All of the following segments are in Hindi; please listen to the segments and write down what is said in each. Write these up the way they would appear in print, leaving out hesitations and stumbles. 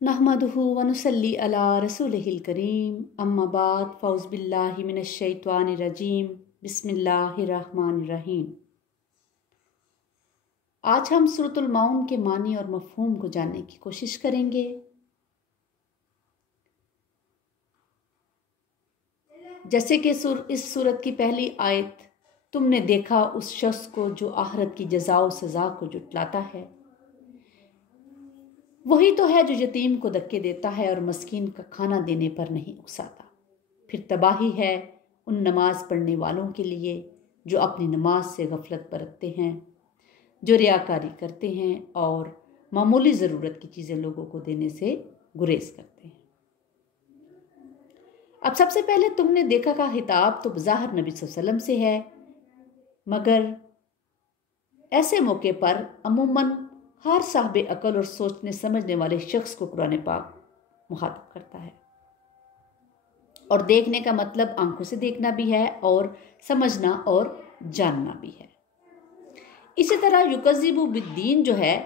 नहमदुहु व नुसल्ली अला रसूलिहिल करीम अम्मा बाद फ़ौज़ बिल्लाहि मिनश शैतानिर रजीम बिस्मिल्लाहिर रहमानिर रहीम। आज हम सूरतुल माउन के मानी और मफ़हूम को जानने की कोशिश करेंगे। जैसे कि इस सूरत की पहली आयत, तुमने देखा उस शख्स को जो आखिरत की जज़ा व सज़ा को जुटलाता है, वही तो है जो यतीम को धक्के देता है और मस्कीन का खाना देने पर नहीं उकसाता। फिर तबाही है उन नमाज पढ़ने वालों के लिए जो अपनी नमाज से गफलत बरतते हैं, जो रियाकारी करते हैं और मामूली ज़रूरत की चीज़ें लोगों को देने से गुरेज करते हैं। अब सबसे पहले तुमने देखा का खिताब तो बज़ाहिर नबी सल्लल्लाहु अलैहि वसल्लम से है, मगर ऐसे मौके पर अमूमन हर साहिब अकल और सोचने समझने वाले शख्स को कुरान पाक मुखातब करता है। और देखने का मतलब आंखों से देखना भी है और समझना और जानना भी है। इसी तरह युकज़िबु बिद्दीन जो है,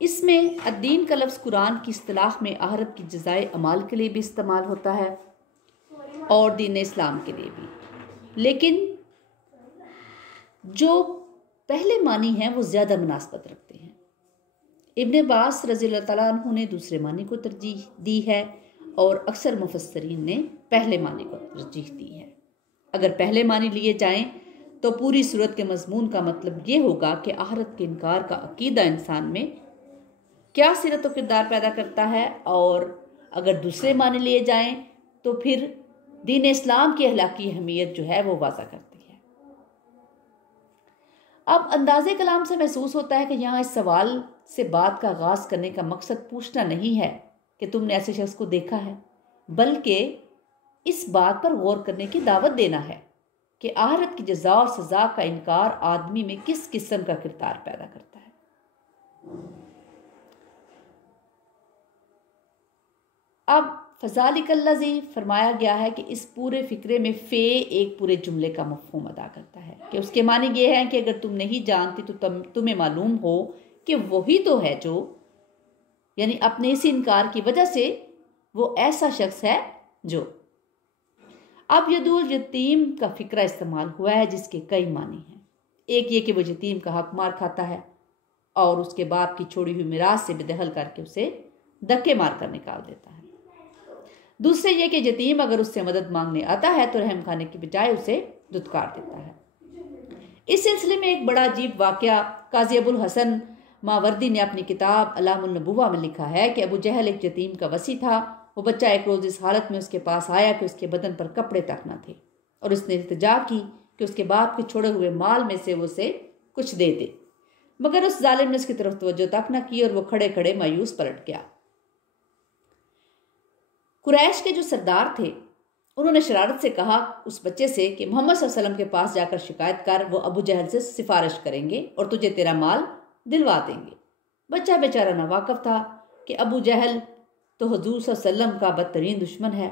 इसमें अद्दीन का लफ्ज़ कुरान की इस्तिलाह में आखिरत की जज़ाए अमाल के लिए भी इस्तेमाल होता है और दीन इस्लाम के लिए भी, लेकिन जो पहले मानी हैं वो ज़्यादा मुनासबत रखते हैं। इब्न अब्बास रज़ियल्लाहु तआला अन्हु ने दूसरे मानी को तरजीह दी है और अक्सर मुफस्सरीन ने पहले मानी को तरजीह दी है। अगर पहले मानी लिए जाएं तो पूरी सूरत के मजमून का मतलब ये होगा कि आखिरत के इनकार का अकीदा इंसान में क्या सीरत व किरदार पैदा करता है, और अगर दूसरे माने लिए जाएं तो फिर दीन इस्लाम की अखलाकी अहमियत जो है वो वाज़ा करती है। अब अंदाज़े कलाम से महसूस होता है कि यहाँ इस सवाल से बात का आगाज़ करने का मकसद पूछना नहीं है कि तुमने ऐसे शख्स को देखा है, बल्कि इस बात पर गौर करने की दावत देना है कि आखिरत की जज़ा और सज़ा का इनकार आदमी में किस किस्म का किरदार पैदा करता है। अब फ़ज़ालिकल्लज़ी फरमाया गया है कि इस पूरे फ़िक्रे में फ़े एक पूरे जुमले का मफ़हूम अदा करता है कि उसके माने ये हैं कि अगर तुम नहीं जानती तो तुम्हें मालूम हो कि वही तो है जो, यानी अपने इस इनकार की वजह से वो ऐसा शख्स है जो। अब यदुल यतीम का फ़िक्रा इस्तेमाल हुआ है जिसके कई मानी हैं। एक ये कि वो यतीम का हक मार खाता है और उसके बाप की छोड़ी हुई मिरास से बेदखल करके उसे धक्के मार कर निकाल देता है। दूसरे ये कि यतीम अगर उससे मदद मांगने आता है तो रहम खाने की बजाय उसे दुत्कार देता है। इस सिलसिले में एक बड़ा अजीब वाक़या काजी अबुल हसन मावर्दी ने अपनी किताब अलामुन नबुव्वा में लिखा है कि अबू जहल एक यतीम का वसी था। वो बच्चा एक रोज़ इस हालत में उसके पास आया कि उसके बदन पर कपड़े तक न थे और उसने इल्तिजा की कि उसके बाप के छोड़े हुए माल में से वो उसे कुछ दे दे, मगर उस जालिम ने उसकी तरफ तवज्जो तक न की और वो खड़े खड़े मायूस पलट गया। कुरैश के जो सरदार थे उन्होंने शरारत से कहा उस बच्चे से कि मोहम्मद सल्लल्लाहु अलैहि वसल्लम के पास जाकर शिकायत कर, वो अबू जहल से सिफारिश करेंगे और तुझे तेरा माल दिलवा देंगे। बच्चा बेचारा नावाकिफ था कि अबू जहल तो हुजूर सल्लल्लाहु अलैहि वसल्लम का बदतरीन दुश्मन है।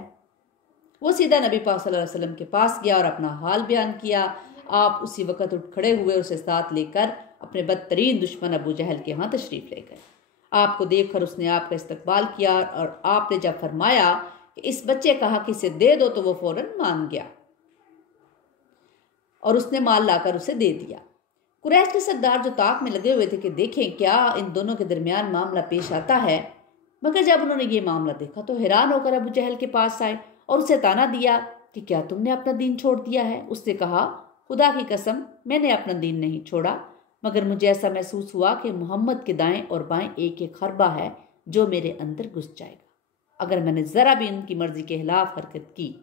वो सीधा नबी पाक सल्लल्लाहु अलैहि वसल्लम के पास गया और अपना हाल बयान किया। आप उसी वक़्त उठ खड़े हुए और उसे साथ लेकर अपने बदतरीन दुश्मन अबू जहल के यहाँ तशरीफ़ ले गए। आपको देखकर उसने आपका इस्तकबाल किया और आपने जब फरमाया कि इस बच्चे का हक इसे दे दो तो वो फौरन मान गया और उसने माल लाकर उसे दे दिया। कुरैश के सरदार जो ताक में लगे हुए थे कि देखें क्या इन दोनों के दरमियान मामला पेश आता है, मगर जब उन्होंने ये मामला देखा तो हैरान होकर अबू जहल के पास आए और उसे ताना दिया कि क्या तुमने अपना दीन छोड़ दिया है। उसने कहा, खुदा की कसम मैंने अपना दीन नहीं छोड़ा, मगर मुझे ऐसा महसूस हुआ कि मोहम्मद के दाएं और बाएं एक एक खरबा है जो मेरे अंदर घुस जाएगा अगर मैंने ज़रा भी उनकी मर्जी के खिलाफ हरकत की।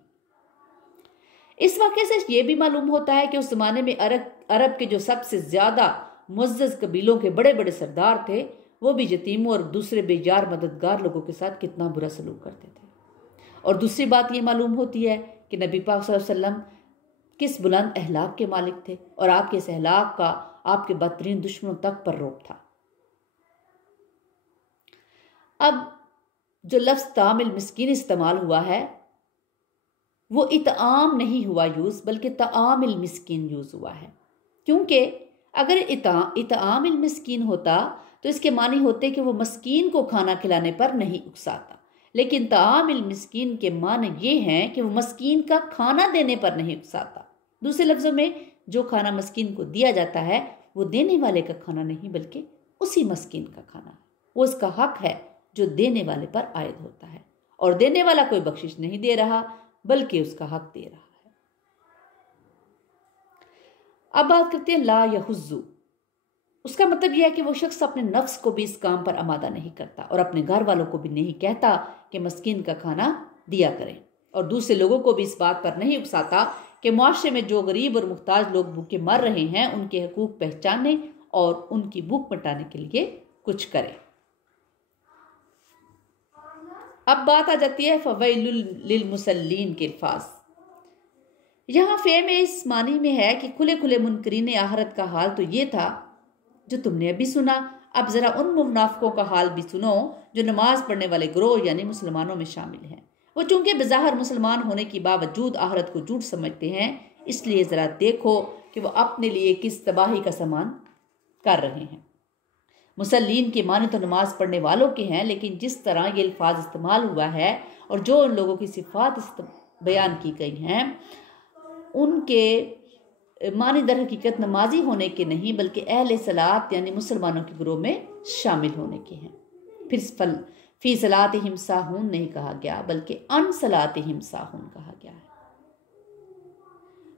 इस वाक़े से ये भी मालूम होता है कि उस ज़माने में अरब के जो सबसे ज़्यादा मुअज़्ज़ज़ कबीलों के बड़े बड़े सरदार थे वो भी यतीमों और दूसरे बेजार मददगार लोगों के साथ कितना बुरा सलूक करते थे। और दूसरी बात ये मालूम होती है कि नबी पाक सल्लल्लाहु अलैहि वसल्लम किस बुलंद अहलाक के मालिक थे और आपके इस अहलाक का आपके बदतरीन दुश्मनों तक पर रोब था। अब जो लफ्ज़ तामिल मिस्कीन इस्तेमाल हुआ है वो इतआम नहीं हुआ यूज़, बल्कि तामिल मिस्कीन यूज़ हुआ है, क्योंकि अगर इतआमिल मिस्कीन होता तो इसके मानी होते कि वो मस्कीन को खाना खिलाने पर नहीं उकसाता, लेकिन तामिल मिस्कीन के माने ये हैं कि वो मस्कीन का खाना देने पर नहीं उकसाता। दूसरे लफ्जों में जो खाना मस्कीन को दिया जाता है वो देने वाले का खाना नहीं बल्कि उसी मस्कीन का खाना है। वो उसका हक है जो देने वाले पर आयद होता है, और देने वाला कोई बख्शिश नहीं दे रहा बल्कि उसका हक दे रहा है। अब बात करते हैं ला यहुज्जु। उसका मतलब यह है कि वो शख्स अपने नफ्स को भी इस काम पर आमादा नहीं करता और अपने घर वालों को भी नहीं कहता कि मस्कीन का खाना दिया करें, और दूसरे लोगों को भी इस बात पर नहीं उकसाता कि मुआशरे में जो गरीब और मुख्ताज लोग भूखे मर रहे हैं उनके हकूक पहचानने और उनकी भूख मिटाने के लिए कुछ करें। अब बात आ जाती है फवैलुल लिल मुसल्लीन के अल्फाज। यहाँ फे में इस मानी में है कि खुले खुले मुनकरीन आखिरत का हाल तो ये था जो तुमने अभी सुना। अब जरा उन मुनाफिकों का हाल भी सुनो जो नमाज पढ़ने वाले ग्रोह यानी मुसलमानों में शामिल हैं। वो चूंकि बेज़ाहिर मुसलमान होने के बावजूद आखिरत को झूठ समझते हैं, इसलिए जरा देखो कि वो अपने लिए किस तबाही का सामान कर रहे हैं। मुसल्लीन के माने तो नमाज पढ़ने वालों के हैं, लेकिन जिस तरह ये अल्फाज इस्तेमाल हुआ है और जो उन लोगों की सिफात बयान की गई हैं उनके मानी दर हकीकत नमाजी होने के नहीं बल्कि अहले सलात यानी मुसलमानों के ग्रोह में शामिल होने के हैं। फिर फी सलातिहिम साहून नहीं कहा गया बल्कि अन सलातिहिम साहून कहा गया है,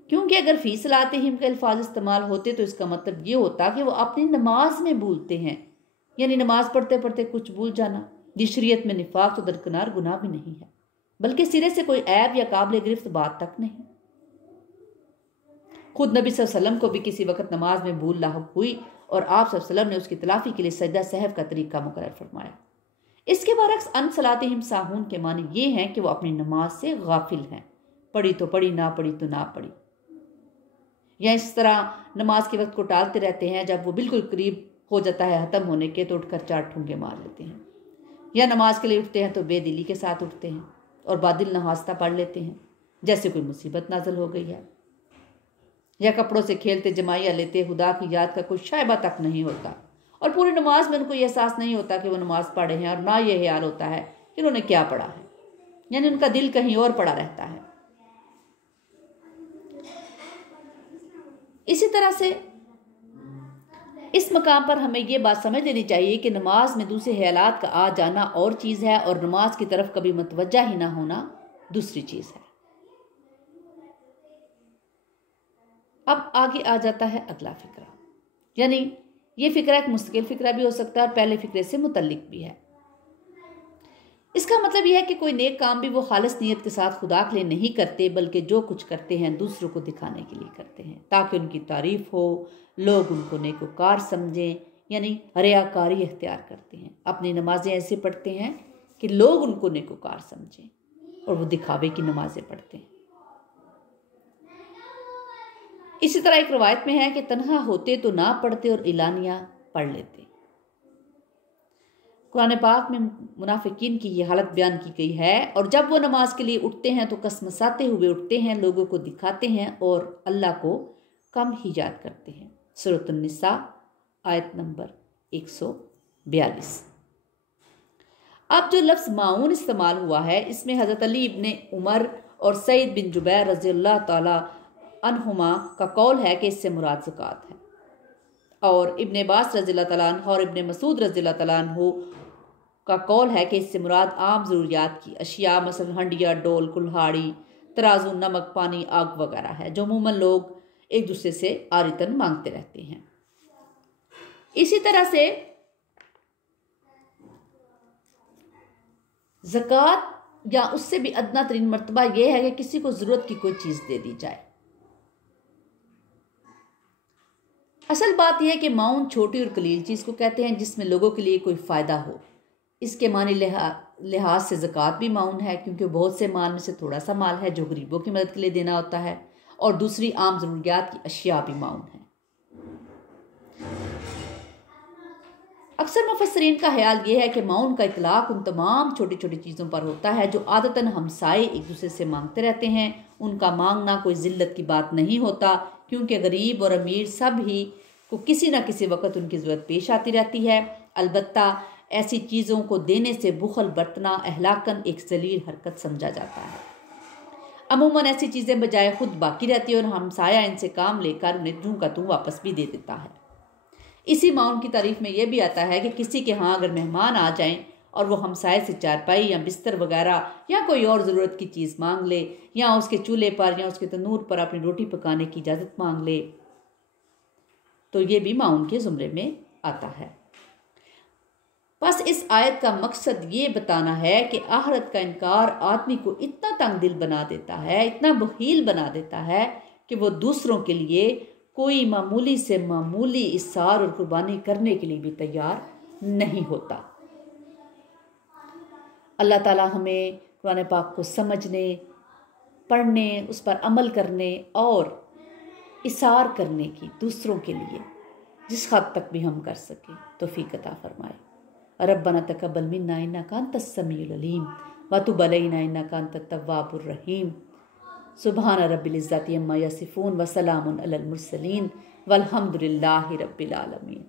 क्योंकि अगर फी सलातिहिम के अल्फाज इस्तेमाल होते तो इसका मतलब ये होता कि वो अपनी नमाज में भूलते हैं, यानी नमाज पढ़ते पढ़ते कुछ भूल जाना। जिस शरीयत में निफाक तो दरकिनार गुनाह भी नहीं है, बल्कि सिरे से कोई ऐब या काबिल गिरफ्त बात तक नहीं। खुद नबी सल्लल्लाहु अलैहि वसल्लम को भी किसी वक्त नमाज में भूल लाहुक हुई और आप सल्लल्लाहु अलैहि वसल्लम ने उसकी तलाफी के लिए सजदा सहव का तरीका मुकर्रर फरमाया। इसके बरक्स अन सलातिहिम साहून के माने ये हैं कि वो अपनी नमाज से गाफिल हैं, पढ़ी तो पढ़ी, ना पढ़ी तो ना पढ़ी, या इस तरह नमाज के वक्त को टालते रहते हैं। जब वो बिल्कुल करीब हो जाता है खत्म होने के तो उठकर 4 ठूंगे मार लेते हैं, या नमाज के लिए उठते हैं तो बेदिली के साथ उठते हैं और बादिल नहास्ता पढ़ लेते हैं जैसे कोई मुसीबत नाजल हो गई है, या कपड़ों से खेलते जमाइया लेते खुदा की याद का कोई शायबा तक नहीं होता और पूरी नमाज में उनको ये एहसास नहीं होता कि वो नमाज पढ़े हैं, और ना ये ख्याल होता है कि उन्होंने क्या पढ़ा है, यानी उनका दिल कहीं और पड़ा रहता है। इसी तरह से इस मकाम पर हमें ये बात समझ लेनी चाहिए कि नमाज में दूसरे ख्यालात का आ जाना और चीज़ है और नमाज की तरफ कभी मुतवज्जा ही ना होना दूसरी चीज़ है। अब आगे आ जाता है अगला फिक्रा, यानी ये फिक्रा एक मुस्तकिल फिक्रा भी हो सकता है और पहले फिक्रे से मुतल्लिक भी है। इसका मतलब यह है कि कोई नेक काम भी वो खालिस नीयत के साथ खुदा के लिए नहीं करते, बल्कि जो कुछ करते हैं दूसरों को दिखाने के लिए करते हैं ताकि उनकी तारीफ हो, लोग उनको नेकोकार समझें, यानी रियाकारी इख्तियार करते हैं। अपनी नमाजें ऐसे पढ़ते हैं कि लोग उनको नेकोकार समझें और वो दिखावे की नमाजें पढ़ते हैं। इसी तरह एक रवायत में है कि तन्हा होते तो ना पढ़ते और इलानिया पढ़ लेते। कुरान पाक में मुनाफिकीन की ये हालत बयान की गई है, और जब वो नमाज के लिए उठते हैं तो कसमसाते हुए उठते हैं, लोगों को दिखाते हैं और अल्लाह को कम ही याद करते हैं। सूरत निसा आयत नंबर 142। अब जो लफ्ज़ माऊन इस्तेमाल हुआ है इसमें हज़रत अली इब्ने उमर और सईद बिन जुबैर रज़ियल्लाहु ताला अन्हुमा का कौल है कि इससे मुराद ज़कात है, और इब्ने अब्बास रज़ियल्लाहु ताला अन्हु और इब्ने मसूद रज़ियल्लाहु ताला अन्हु का कौल है कि इससे मुराद आम ज़रूरियात की अशिया मसलन हंडिया, डोल, कुल्हाड़ी, तराजू, नमक, पानी, आग वगैरह है जो अमूमन लोग एक दूसरे से आरितन मांगते रहते हैं। इसी तरह से ज़कात या उससे भी अदना तरीन मर्तबा यह है कि किसी को ज़रूरत की कोई चीज़ दे दी जाए। असल बात यह है कि माउन छोटी और कलील चीज़ को कहते हैं जिसमें लोगों के लिए कोई फ़ायदा हो। इसके मानी लिहाज से ज़कात भी माउन है, क्योंकि बहुत से माल में से थोड़ा सा माल है जो गरीबों की मदद के लिए देना होता है, और दूसरी आम ज़रूरियात की अशिया भी माउन है। अक्सर मुफस्सरीन का ख्याल यह है कि माउन का इतलाक उन तमाम छोटी छोटी चीज़ों पर होता है जो आदतन हमसाए एक दूसरे से मांगते रहते हैं। उनका मांगना कोई ज़िल्लत की बात नहीं होता, क्योंकि गरीब और अमीर सब ही को किसी न किसी वक्त उनकी ज़रूरत पेश आती रहती है, अलबत्ता ऐसी चीज़ों को देने से बुखल बरतना अहलाकन एक जलील हरकत समझा जाता है। अमूमन ऐसी चीज़ें बजाय खुद बाकी रहती है और हमसाया इनसे काम लेकर उन्हें यूं का तूं वापस भी दे देता है। इसी माउन की तारीफ में यह भी आता है कि किसी के यहाँ अगर मेहमान आ जाएं और वो हमसाए से चारपाई या बिस्तर वगैरह या कोई और ज़रूरत की चीज़ मांग ले या उसके चूल्हे पर या उसके तंदूर पर अपनी रोटी पकाने की इजाज़त मांग ले, तो ये भी माउन के ज़ुमरे में आता है। बस इस आयत का मकसद ये बताना है कि आखिरत का इनकार आदमी को इतना तंग दिल बना देता है, इतना बखील बना देता है कि वो दूसरों के लिए कोई मामूली से मामूली इसार और कुर्बानी करने के लिए भी तैयार नहीं होता। अल्लाह ताला हमें कुरान पाक को समझने, पढ़ने, उस पर अमल करने और इसार करने की दूसरों के लिए जिस हद तक भी हम कर सकें तौफीक अता फरमाए। रब्बना तक़ब्बल मिन्ना इन्नका अंतस समीउल अलीम व तुब अलैना इन्नका अंतत तव्वाबुर रहीम। सुब्हान रब्बिल इज़्ज़ति अम्मा यसिफून व सलामुन अलल मुरसलीन वल्हम्दुलिल्लाहि रब्बिल आलमीन।